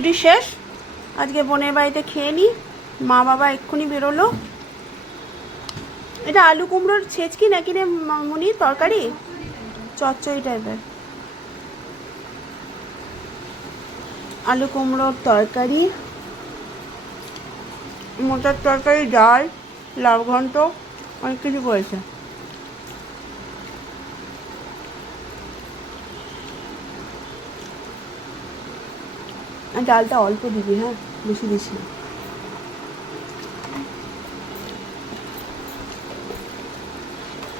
ছুটি শেষ। আজকে বোনের বাড়িতে খেয়ে নিই মা বাবা এক্ষুনি বেরোলো। এটা আলু কুমড়োর ছেচকি নাকি রে মুনির তরকারি? চচ্চড়ি টাইপের। আলু কুমড়োর তরকারি। মোটার তরকারি, ডাল, লাউ ঘন্ট, অনেক কিছু করেছে। আর ডালটা অল্প দিবি হ্যাঁ? বেশি দিস না।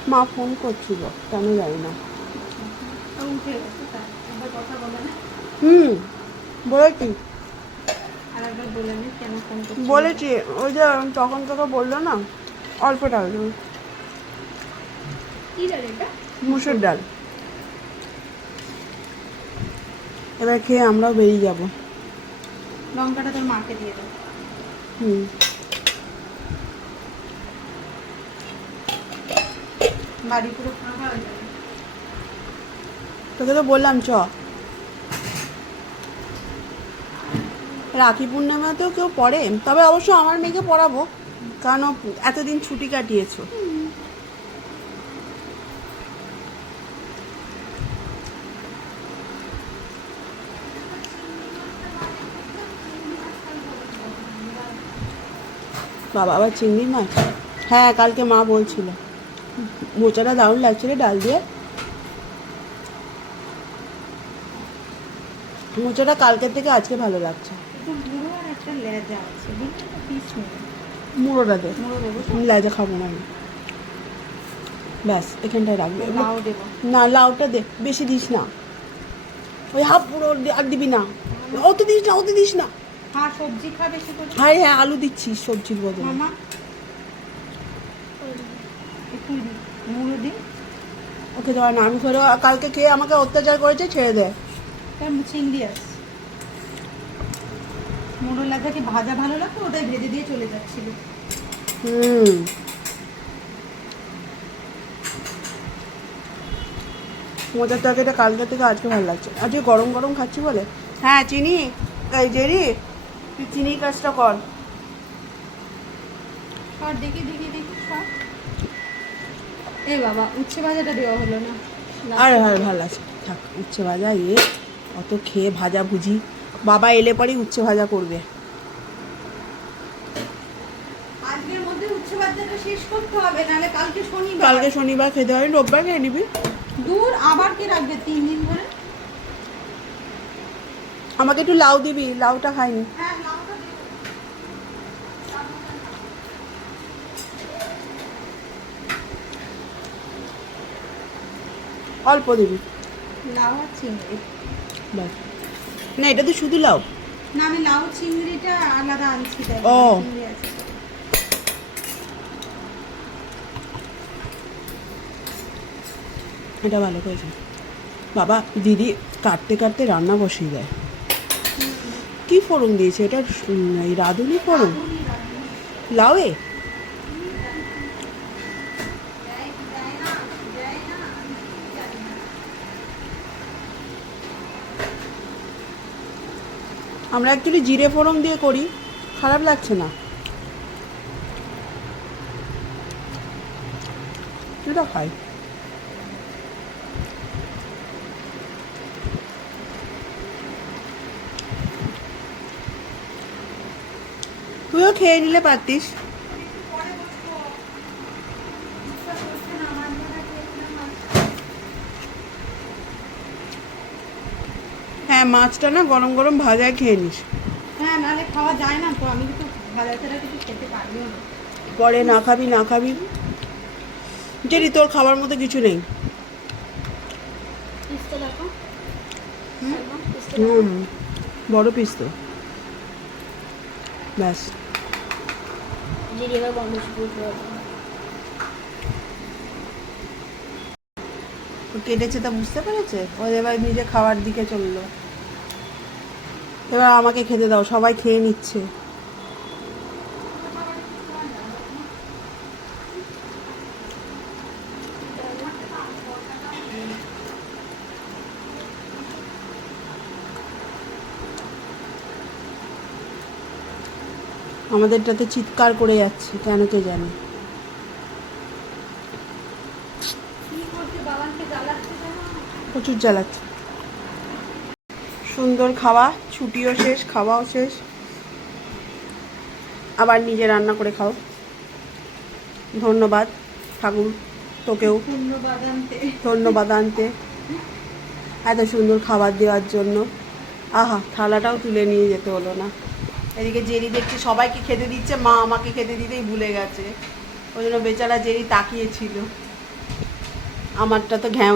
মা ফোন করছিল কেন জানি না। হুম বলেছি। বলেছি ওই যে তখন তোকে বলল না অল্প ডাল। মুসুর ডাল। এবার খেয়ে আমরাও বেরিয়ে যাব। লঙ্কাটা তোর মাকে দিয়ে দাও হুম। বাড়ি পুরো ফাঁকা হয়ে যাবে। তোকে তো বললাম চ। রাখি পূর্ণিমাতেও কেউ পড়ে? তবে অবশ্য আমার মেয়েকে পড়াবো কারণ এতদিন ছুটি কাটিয়েছো। বাবা আবার চিংড়ি মাছ। হ্যাঁ কালকে মা বলছিল। মোচাটা দারুণ লাগছে রে ডাল দিয়ে। মোচাটা কালকের থেকে আজকে ভালো লাগছে। লেজা মুড়োটা দে। লাইজা খাব না আমি। ব্যাস এখানটায় রাখবে। না লাউটা দে। বেশি দিস না। ওই হাফ পুরো আর দিবি না। অত দিস না অত দিস না। হ্যাঁ সবজি খা বেশি করে। হ্যাঁ হ্যাঁ আলু দিচ্ছিস সবজির বদলে। মামা। একটু মুড়ো দিন ওকে দেওয়া না আমি করে কালকে খেয়ে আমাকে অত্যাচার করেছে ছেড়ে দে। চিংড়ি আছে। মুড়ো লাগা কি ভাজা ভালো লাগতো ওটাই ভেজে দিয়ে চলে যাচ্ছিল। হুম। মোটার তরকারিটা কালকে থেকে আজকে ভালো লাগছে আজকে গরম গরম খাচ্ছি বলে? হ্যাঁ চিনি। এই জেরি তুই চিনির কাজটা কর। আর দেখি দেখি দেখি এই বাবা উচ্ছে ভাজাটা দেওয়া হলো না। আরে ভালো আছে থাক উচ্ছে ভাজা ইয়ে অত খেয়ে ভাজা ভুজি বাবা এলে পরেই উচ্ছে ভাজা করবে। আজকের মধ্যে উচ্ছে ভাজাটা শেষ করতে হবে নাহলে কালকে শনিবার। কালকে শনিবার খেতে হবে রোববার খেয়ে নিবি। দূর আবার কি রাখবে তিন দিন ধরে? আমাকে একটু লাউ দিবি লাউটা খাইনি। অল্প দিবি। লাউ আর চিংড়ি। না এটা তো শুধু লাউ। না আমি লাউ চিংড়িটা আলাদা আনছি ও। এটা ভালো করেছে। বাবা দিদি কাটতে কাটতে রান্না বসিয়ে দেয়। কি ফোড়ন দিয়েছে? এটা রাঁধুনি ফোড়ন? লাউয়ে? আমরা অ্যাকচুয়ালি জিরে ফোড়ন দিয়ে করি। খারাপ লাগছে না। এটা তুইও খেয়ে নিলে পারতিস। হ্যাঁ মাছটা না গরম গরম ভাজায় খেয়ে নিস। হ্যাঁ নাহলে খাওয়া যায় না তো আমি কিন্তু ভাজা ছাড়া কিছু খেতে পারিও না। পরে না খাবি না খাবি। জেরি তোর খাবার মতো কিছু নেই। হুম? হুম বড় পিস তো ব্যাস। কেটেছে তা বুঝতে পেরেছে? ও এবার নিজে খাওয়ার দিকে চলল। এবার আমাকে খেতে দাও সবাই খেয়ে নিচ্ছে। আমাদেরটাতে চিৎকার করে যাচ্ছে কেন কে জানে। প্রচুর জ্বালাচ্ছে। সুন্দর খাওয়া ছুটিও শেষ খাওয়াও শেষ। আবার নিজে রান্না করে খাও। ধন্যবাদ ঠাকুর তোকেও। ধন্যবাদ আনতে। এত সুন্দর খাবার দেওয়ার জন্য। আহা থালাটাও তুলে নিয়ে যেতে হলো না। এদিকে জেরি দেখছে, সবাইকে খেতে দিচ্ছে, মা আমাকে খেতে দিতেই ভুলে গেছে। ওই জন্য বেচারা জেরি তাকিয়েছিল আমারটা তো ঘ্যাও